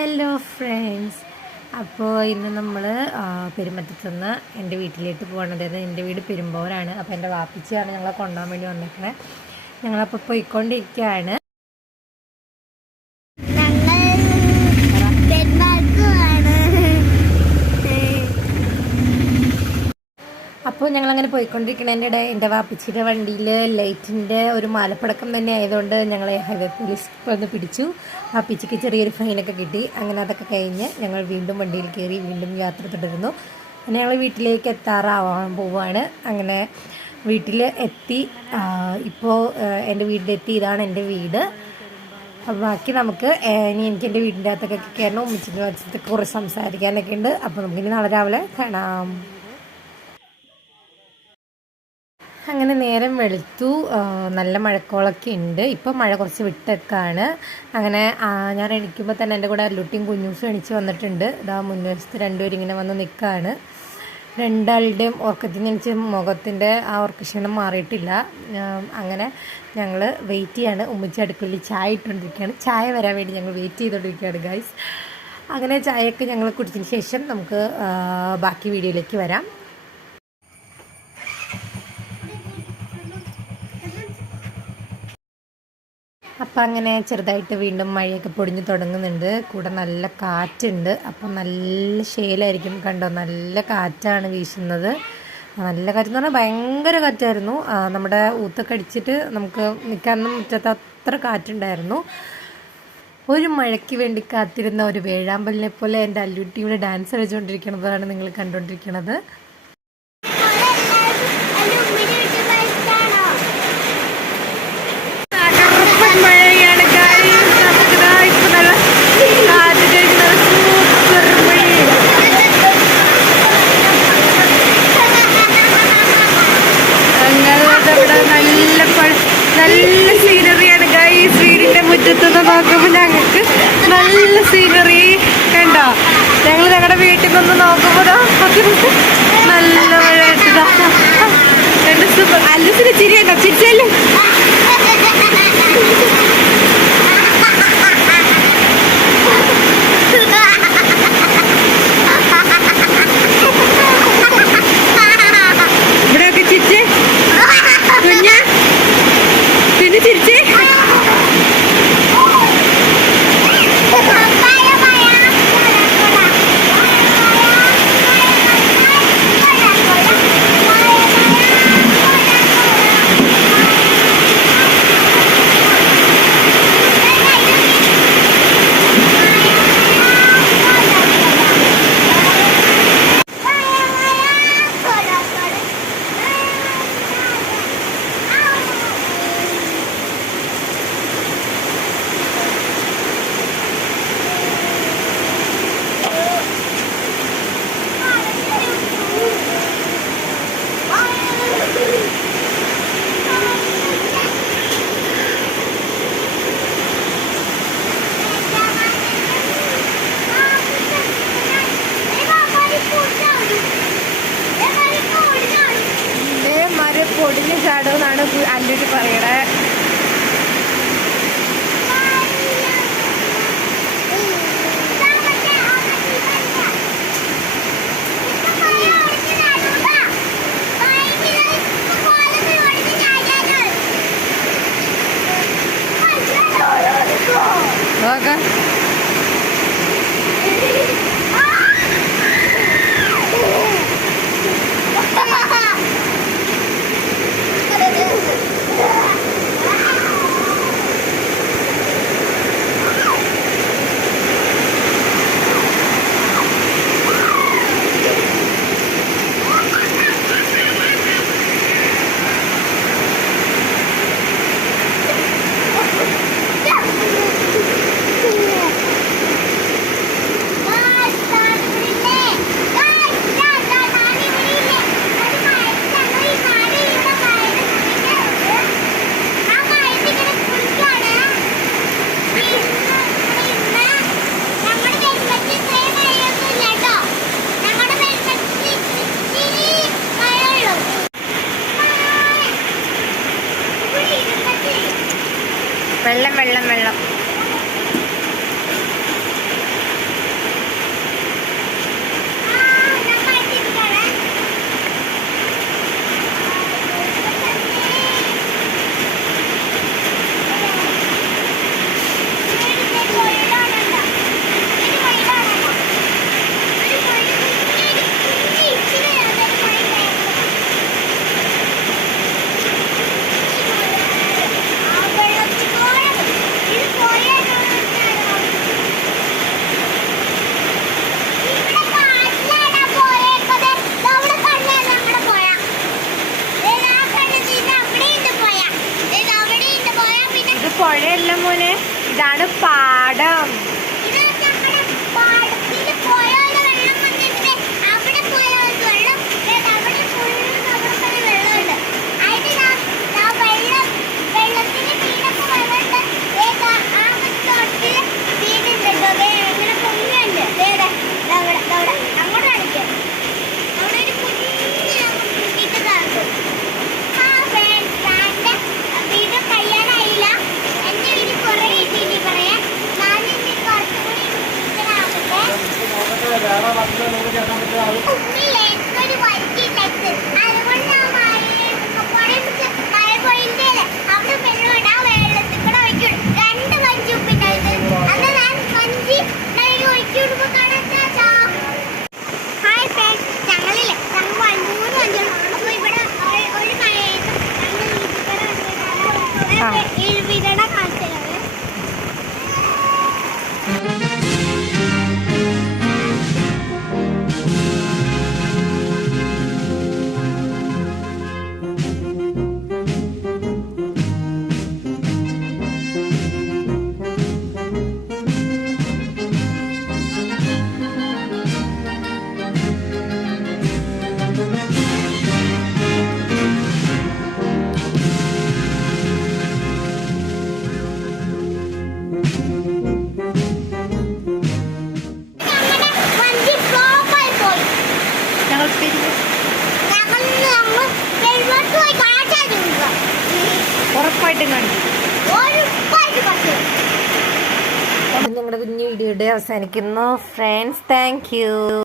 Hello friends. അപ്പോൾ ഇന്ന് നമ്മൾ പെരുമറ്റത്തുനിന്ന് എൻ്റെ വീട്ടിലേക്ക് പോകണം. അതായത് എൻ്റെ വീട് പെരുമ്പോരാണ്. അപ്പോൾ എൻ്റെ വാപ്പിച്ചിയാണ് ഞങ്ങളെ കൊണ്ടുപോകാൻ വേണ്ടി വന്നിരിക്കുന്നത്. ഞങ്ങളപ്പോൾ പോയിക്കൊണ്ടിരിക്കുകയാണ്. അപ്പോൾ ഞങ്ങളങ്ങനെ പോയിക്കൊണ്ടിരിക്കുന്നതിൻ്റെ എൻ്റെ വാപ്പിച്ചിയുടെ വണ്ടിയിൽ ലൈറ്റിൻ്റെ ഒരു മാലപ്പടക്കം തന്നെ ആയതുകൊണ്ട് ഞങ്ങളെ ഹൈവേ പോലീസ് വന്ന് പിടിച്ചു. വാപ്പിച്ചിക്ക് ചെറിയൊരു ഫൈനൊക്കെ കിട്ടി. അങ്ങനെ അതൊക്കെ കഴിഞ്ഞ് ഞങ്ങൾ വീണ്ടും വണ്ടിയിൽ കയറി വീണ്ടും യാത്ര തുടരുന്നു. അങ്ങനെ ഞങ്ങൾ വീട്ടിലേക്ക് എത്താറാവാൻ പോവുകയാണ്. അങ്ങനെ വീട്ടിൽ എത്തി. ഇപ്പോൾ എൻ്റെ വീട്ടിലെത്തി. ഇതാണ് എൻ്റെ വീട്. അപ്പോൾ ബാക്കി നമുക്ക് ഇനി എനിക്ക് എൻ്റെ വീടിൻ്റെ അകത്തൊക്കെ കയറണം. ഉമ്മച്ചിൻ്റെ വച്ചത്തൊക്കെ കുറച്ച് സംസാരിക്കാനൊക്കെ ഉണ്ട്. അപ്പോൾ നമുക്കിനി നാളെ രാവിലെ കാണാം. അങ്ങനെ നേരം വെളുത്തു. നല്ല മഴക്കോളൊക്കെ ഉണ്ട്. ഇപ്പോൾ മഴ കുറച്ച് വിട്ടൊക്കെയാണ്. അങ്ങനെ ഞാൻ എണീക്കുമ്പോൾ തന്നെ എൻ്റെ കൂടെ അല്ലുട്ടിയും കുഞ്ഞൂസും എണീച്ച് വന്നിട്ടുണ്ട്. ഇതാ മുൻവശത്ത് രണ്ടുപേരും ഇങ്ങനെ വന്ന് നിൽക്കുകയാണ്. രണ്ടാളുടെയും ഉറക്കത്തിന് എണീച്ച് മുഖത്തിൻ്റെ ആ ഉറക്കക്ഷീണം മാറിയിട്ടില്ല. അങ്ങനെ ഞങ്ങൾ വെയിറ്റ് ചെയ്യാണ്. ഉമ്മച്ചി അടുക്കളയിൽ ചായ ഇട്ടുകൊണ്ടിരിക്കുകയാണ്. ചായ വരാൻ വേണ്ടി ഞങ്ങൾ വെയിറ്റ് ചെയ്തുകൊണ്ടിരിക്കുകയാണ് ഗൈസ്. അങ്ങനെ ചായയൊക്കെ ഞങ്ങൾ കുടിച്ചതിന് ശേഷം നമുക്ക് ബാക്കി വീഡിയോയിലേക്ക് വരാം. അപ്പം അങ്ങനെ ചെറുതായിട്ട് വീണ്ടും മഴയൊക്കെ പൊടിഞ്ഞ് തുടങ്ങുന്നുണ്ട്. കൂടെ നല്ല കാറ്റുണ്ട്. അപ്പം നല്ല ശേലായിരിക്കും. കണ്ടോ, നല്ല കാറ്റാണ് വീശുന്നത്. നല്ല കാറ്റെന്ന് പറഞ്ഞാൽ ഭയങ്കര കാറ്റായിരുന്നു. നമ്മുടെ ഊത്തൊക്കെ അടിച്ചിട്ട് നമുക്ക് നിൽക്കാനൊന്നും പറ്റാത്ത അത്ര കാറ്റുണ്ടായിരുന്നു. ഒരു മഴയ്ക്ക് വേണ്ടി കാത്തിരുന്ന ഒരു വേഴാമ്പലിനെ പോലെ എൻ്റെ അല്ലുട്ടിയുടെ ഡാൻസ് കളിച്ചുകൊണ്ടിരിക്കുന്നതാണ് നിങ്ങൾ കണ്ടുകൊണ്ടിരിക്കുന്നത്. നല്ല സീനറിയാണ് ഗൈസ്. വീടിൻ്റെ മുറ്റത്തുനിന്ന് നോക്കുമ്പോൾ ഞങ്ങൾക്ക് നല്ല സീനറി കണ്ടോ. ഞങ്ങൾ ഞങ്ങളുടെ വീട്ടിൽ നിന്ന് നോക്കുമ്പോൾ നല്ല മഴ രണ്ട് സൂപ്പർ. അല്ലസിന് ചിരിയുണ്ടോ? ചിരിച്ചല്ലേ. ഇവിടെയൊക്കെ ചിരിച്ചേ കുഞ്ഞ പിന്നെ ചിരിച്ചേ. പൊടിഞ്ഞ് ചാടുമെന്നാണ് അല്ലുട്ടി പറയണേ. നോക്കാം. വെള്ളം വെള്ളം വെള്ളം ഇതല്ല മോനെ, ഇതാണ് പാടം. ഉറപ്പായിട്ടും കണ്ടു. ഞങ്ങളുടെ കുഞ്ഞു വീഡിയോയുടെ അവസാനിക്കുന്നു ഫ്രണ്ട്സ്. Thank you.